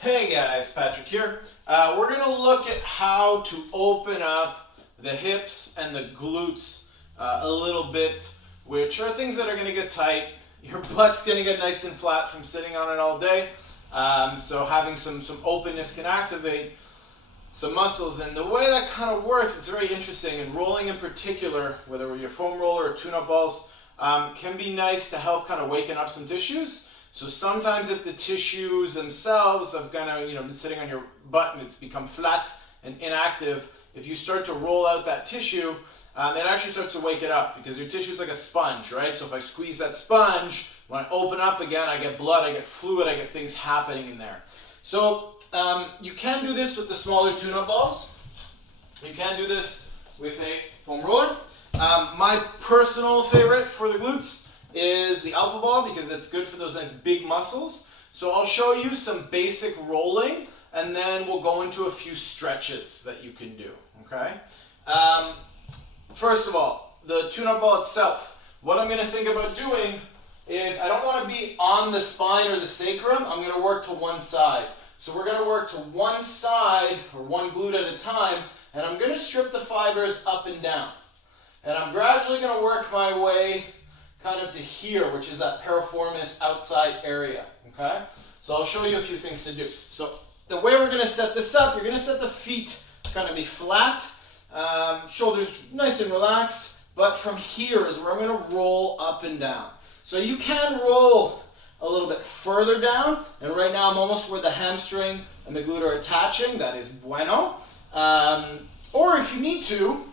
Hey guys, Patrick here. We're going to look at how to open up the hips and the glutes a little bit, which are things that are going to get tight. Your butt's going to get nice and flat from sitting on it all day. So having some openness can activate some muscles. And the way that kind of works, it's very interesting. And rolling in particular, whether you're foam roller or tune-up balls, can be nice to help kind of waken up some tissues. So sometimes if the tissues themselves have kind of, been sitting on your butt and it's become flat and inactive, if you start to roll out that tissue, it actually starts to wake it up because your tissue is like a sponge, right? So if I squeeze that sponge, when I open up again, I get blood, I get fluid, I get things happening in there. So you can do this with the smaller tune-up balls. You can do this with a foam roller. My personal favorite for the glutes is the alpha ball because it's good for those nice big muscles. So I'll show you some basic rolling and then we'll go into a few stretches that you can do, okay? First of all, the tune-up ball itself, what I'm gonna think about doing is I don't wanna be on the spine or the sacrum, I'm gonna work to one side. So we're gonna work to one side or one glute at a time and I'm gonna strip the fibers up and down. And I'm gradually gonna work my way kind of to here, which is that piriformis outside area, okay? So I'll show you a few things to do. So the way we're gonna set this up, you're gonna set the feet to kind of be flat, shoulders nice and relaxed, but from here is where I'm gonna roll up and down. So you can roll a little bit further down, and right now I'm almost where the hamstring and the glute are attaching, that is bueno. Or if you need to,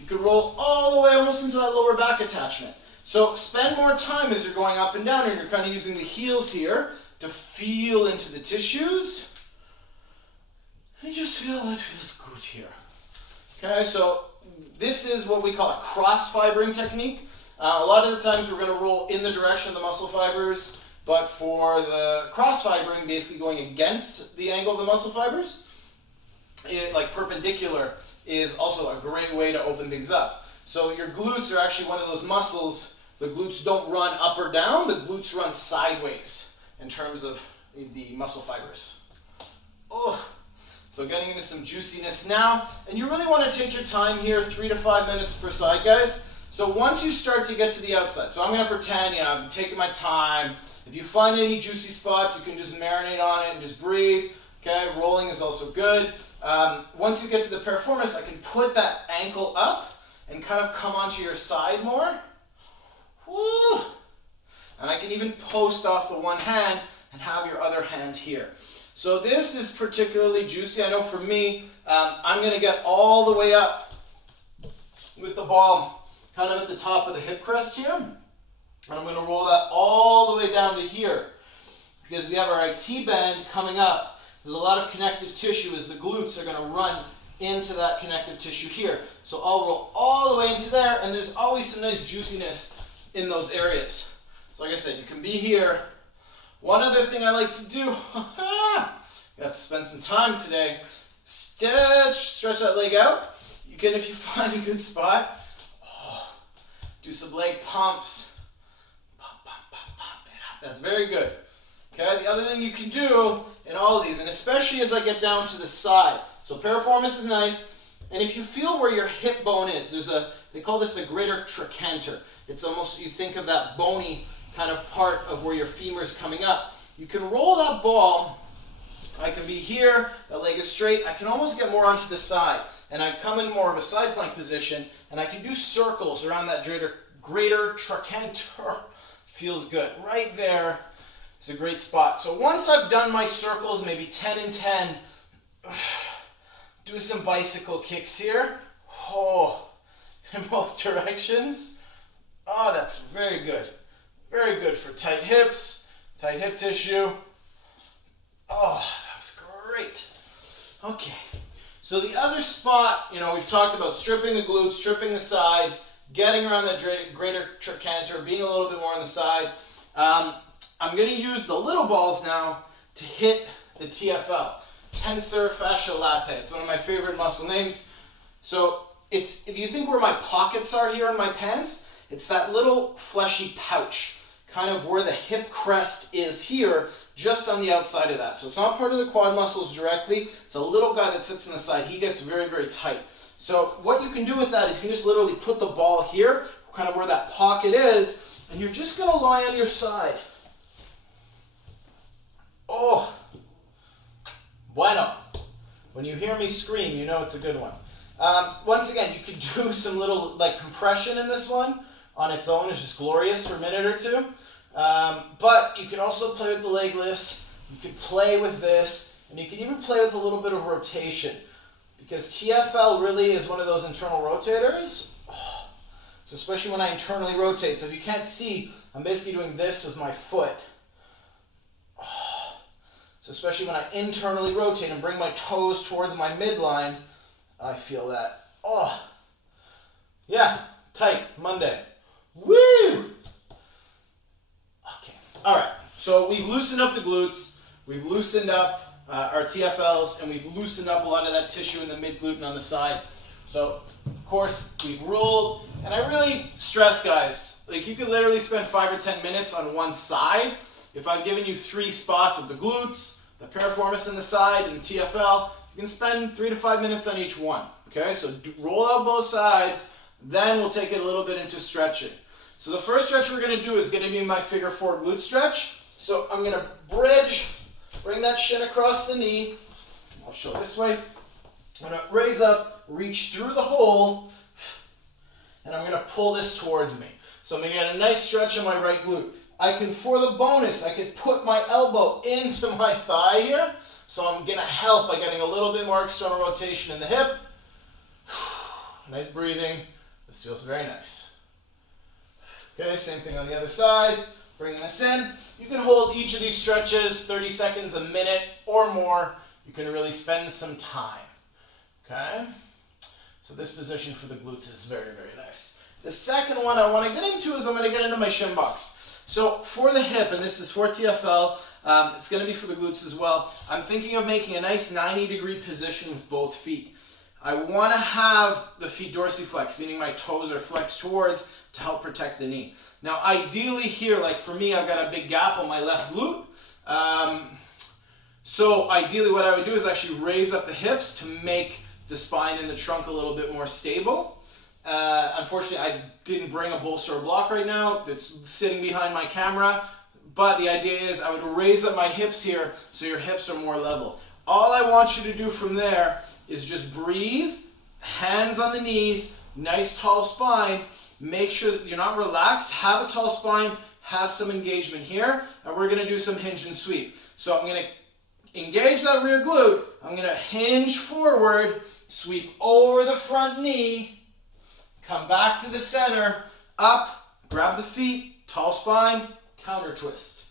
you could roll all the way almost into that lower back attachment. So spend more time as you're going up and down and you're kind of using the heels here to feel into the tissues. And just feel what feels good here. Okay, so this is what we call a cross-fibering technique. A lot of the times we're going to roll in the direction of the muscle fibers, but for the cross-fibering, basically going against the angle of the muscle fibers, like perpendicular, is also a great way to open things up. So your glutes are actually one of those muscles. The glutes don't run up or down, the glutes run sideways in terms of the muscle fibers. Oh, so getting into some juiciness now. And you really want to take your time here, 3 to 5 minutes per side, guys. So once you start to get to the outside, so I'm going to pretend, I'm taking my time. If you find any juicy spots, you can just marinate on it and just breathe. Okay, rolling is also good. Once you get to the piriformis, I can put that ankle up and kind of come onto your side more. Woo! And I can even post off the one hand and have your other hand here. So this is particularly juicy. I know for me, I'm going to get all the way up with the ball kind of at the top of the hip crest here. And I'm going to roll that all the way down to here. Because we have our IT band coming up. There's a lot of connective tissue as the glutes are going to run into that connective tissue here. So I'll roll all the way into there, and there's always some nice juiciness in those areas. So like I said, you can be here. One other thing I like to do, you have to spend some time today, stretch that leg out. You can, if you find a good spot, do some leg pumps. Pump, pump, pump, pump it up. That's very good. Okay, the other thing you can do in all of these, and especially as I get down to the side, so piriformis is nice, and if you feel where your hip bone is, they call this the greater trochanter. It's almost, you think of that bony kind of part of where your femur is coming up. You can roll that ball, I can be here, that leg is straight, I can almost get more onto the side, and I come in more of a side plank position, and I can do circles around that greater trochanter. Feels good. Right there is a great spot. So once I've done my circles, maybe 10 and 10, do some bicycle kicks here. In both directions. Oh, that's very good. Very good for tight hips, tight hip tissue. Oh, that was great. Okay. So the other spot, we've talked about stripping the glutes, stripping the sides, getting around that greater trochanter, being a little bit more on the side. I'm going to use the little balls now to hit the TFL. Tensor fascial latae. It's one of my favorite muscle names. So if you think where my pockets are here in my pants, it's that little fleshy pouch kind of where the hip crest is here, just on the outside of that. So it's not part of the quad muscles directly. It's a little guy that sits on the side. He gets very, very tight. So what you can do with that is you can just literally put the ball here, kind of where that pocket is, and you're just going to lie on your side. Oh, bueno. When you hear me scream, you know it's a good one. Once again, you could do some little like compression in this one on its own. It's just glorious for a minute or two. But you can also play with the leg lifts. You can play with this, and you can even play with a little bit of rotation, because TFL really is one of those internal rotators. Oh, so especially when I internally rotate. So if you can't see, I'm basically doing this with my foot. Oh. So especially when I internally rotate and bring my toes towards my midline, I feel that. Oh, yeah, tight, Monday. Woo! Okay, all right, so we've loosened up the glutes, we've loosened up our TFLs, and we've loosened up a lot of that tissue in the mid-glute and on the side. So, of course, we've rolled, and I really stress, guys, like you could literally spend 5 or 10 minutes on one side. If I've given you 3 spots of the glutes, the piriformis in the side, and the TFL, you can spend 3 to 5 minutes on each one. Okay, so roll out both sides, then we'll take it a little bit into stretching. So the first stretch we're going to do is going to be my figure 4 glute stretch. So I'm going to bridge, bring that shin across the knee. I'll show this way. I'm going to raise up, reach through the hole, and I'm going to pull this towards me. So I'm going to get a nice stretch on my right glute. I can, for the bonus, I could put my elbow into my thigh here. So I'm going to help by getting a little bit more external rotation in the hip. Nice breathing. This feels very nice. Okay, same thing on the other side. Bringing this in. You can hold each of these stretches 30 seconds, a minute, or more. You can really spend some time. Okay? So this position for the glutes is very, very nice. The second one I want to get into is I'm going to get into my shin box. So for the hip, and this is for TFL, it's going to be for the glutes as well, I'm thinking of making a nice 90-degree position with both feet. I want to have the feet dorsiflex, meaning my toes are flexed towards to help protect the knee. Now ideally here, like for me, I've got a big gap on my left glute. So ideally what I would do is actually raise up the hips to make the spine and the trunk a little bit more stable. Unfortunately, I didn't bring a bolster or block right now. It's sitting behind my camera. But the idea is I would raise up my hips here so your hips are more level. All I want you to do from there is just breathe, hands on the knees, nice tall spine. Make sure that you're not relaxed. Have a tall spine, have some engagement here, and we're going to do some hinge and sweep. So I'm going to engage that rear glute. I'm going to hinge forward, sweep over the front knee, come back to the center, up, grab the feet, tall spine, counter twist.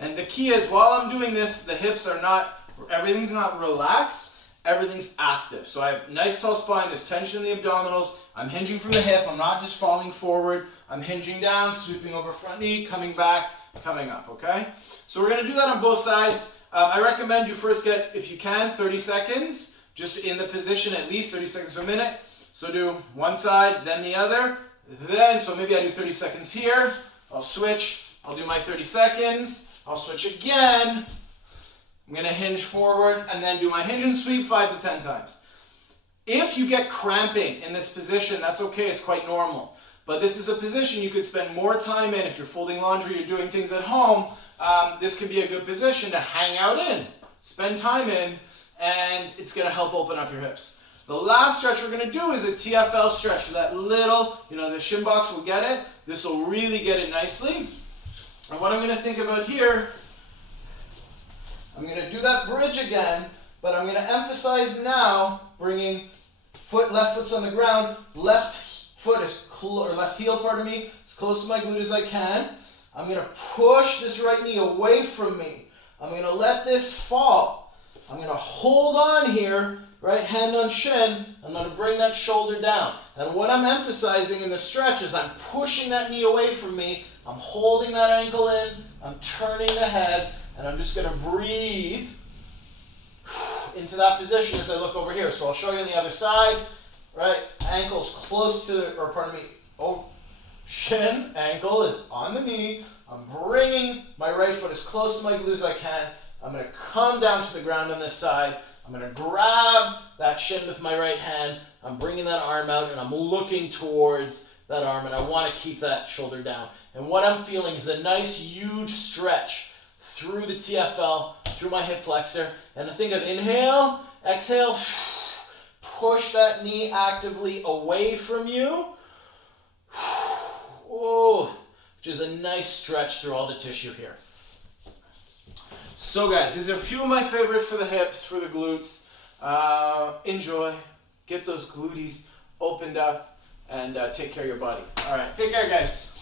And the key is, while I'm doing this, the hips are not, everything's not relaxed, everything's active. So I have nice tall spine, there's tension in the abdominals, I'm hinging from the hip, I'm not just falling forward, I'm hinging down, sweeping over front knee, coming back, coming up, okay? So we're gonna do that on both sides. I recommend you first get, if you can, 30 seconds, just in the position, at least 30 seconds to a minute. So do one side, then the other, then, so maybe I do 30 seconds here, I'll switch, I'll do my 30 seconds, I'll switch again, I'm going to hinge forward and then do my hinge and sweep 5 to 10 times. If you get cramping in this position, that's okay, it's quite normal. But this is a position you could spend more time in if you're folding laundry, you're doing things at home. This could be a good position to hang out in, spend time in, and it's going to help open up your hips. The last stretch we're going to do is a TFL stretch. So that little, the shin box will get it. This will really get it nicely. And what I'm going to think about here, I'm going to do that bridge again, but I'm going to emphasize now bringing left foot's on the ground, left foot or left heel, pardon me, as close to my glute as I can. I'm going to push this right knee away from me. I'm going to let this fall. I'm going to hold on here, right hand on shin. I'm going to bring that shoulder down. And what I'm emphasizing in the stretch is I'm pushing that knee away from me. I'm holding that ankle in. I'm turning the head. And I'm just going to breathe into that position as I look over here. So I'll show you on the other side. right ankle's close to, or pardon me, oh, shin, ankle is on the knee. I'm bringing my right foot as close to my glute as I can. I'm going to come down to the ground on this side. I'm going to grab that shin with my right hand. I'm bringing that arm out and I'm looking towards that arm, and I want to keep that shoulder down. And what I'm feeling is a nice huge stretch through the TFL, through my hip flexor. And I think of inhale, exhale, push that knee actively away from you. Oh, which is a nice stretch through all the tissue here. So guys, these are a few of my favorites for the hips, for the glutes. Enjoy, get those glutees opened up, and take care of your body. All right, take care guys.